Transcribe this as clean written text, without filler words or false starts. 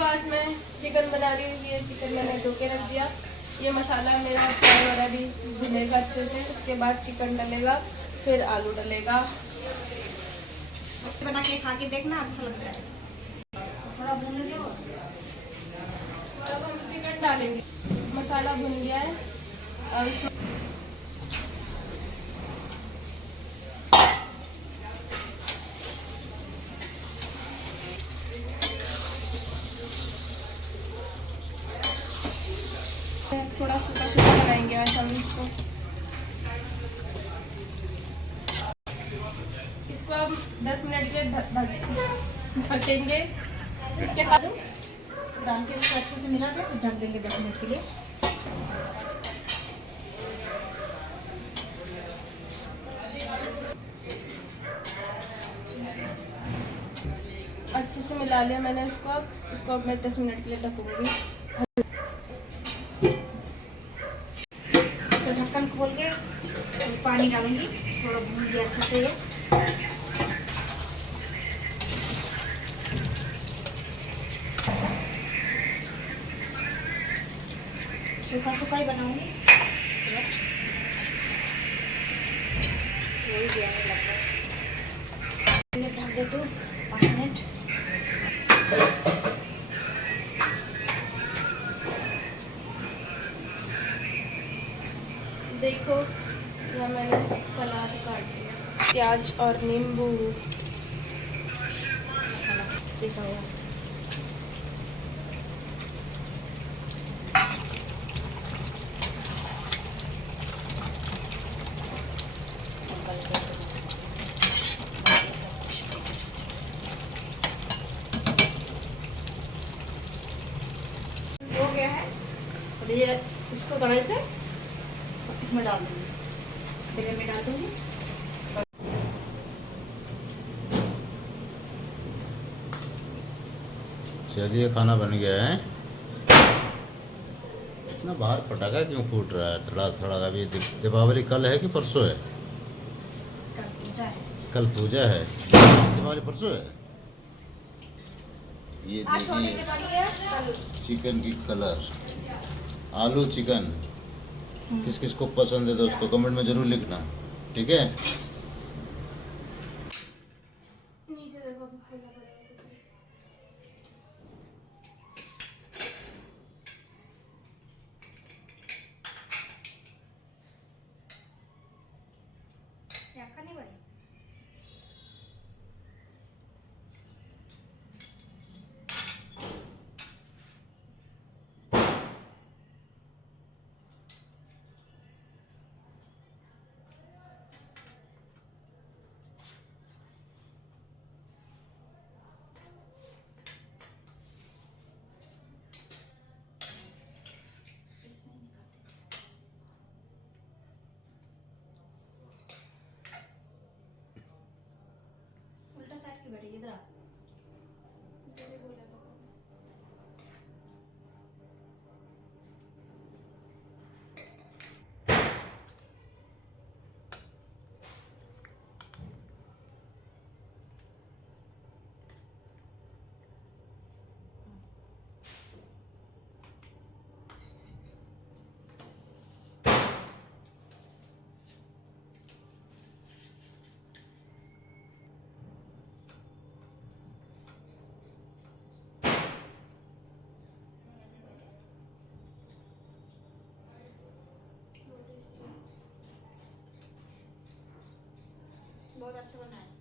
दोस्तों आज मैं चिकन बना रही हूँ। ये चिकन मैंने धो के रख दिया। ये मसाला मेरा फ्राई वाला भी भुनेगा अच्छे से, उसके बाद चिकन डलेगा, फिर आलू डलेगा। बना के खा के देखना, अच्छा लगता है। थोड़ा भून दो। अब हम चिकन डालेंगे। मसाला भुन गया है। अब इसमें थोड़ा सूखा सूखा बनाएंगे आज हम इसको। इसको हम 10 मिनट के लिए ढकेंगे। क्या डाल के इसको अच्छे से मिला दो, तो ढक देंगे 10 मिनट के लिए। अच्छे से मिला लिया मैंने इसको अब मैं 10 मिनट के लिए ढकूंगी। तो ढक्कन खोल के पानी डालूंगी, थोड़ा भून लिया अच्छे से। ये सूखा सूखा ही बनाऊंगी। ढक दे तो 5 मिनट। देखो यहाँ मैंने सलाद काट दिया, प्याज और नींबू। पिसा हुआ हो गया है। अब ये इसको कढ़ाई से इसमें डाल दूंगी, तेल में डाल दूंगी। चलिए खाना बन गया है। इतना बाहर पटाखा क्यों फूट रहा है? थोड़ा थोड़ा। अभी दीपावली कल है कि परसों है? कल पूजा है। कल पूजा है, दीपावली परसों है। ये आज छोड़ने के देखिए बाद ये चिकन की कलर, आलू चिकन। किस किस को पसंद है दोस्तों, कमेंट में जरूर लिखना, ठीक है। नीचे देखो खाना पड़ेगा। क्या करनी पड़े। उल्टा साइड की बैठे इधर। बहुत अच्छा बना है।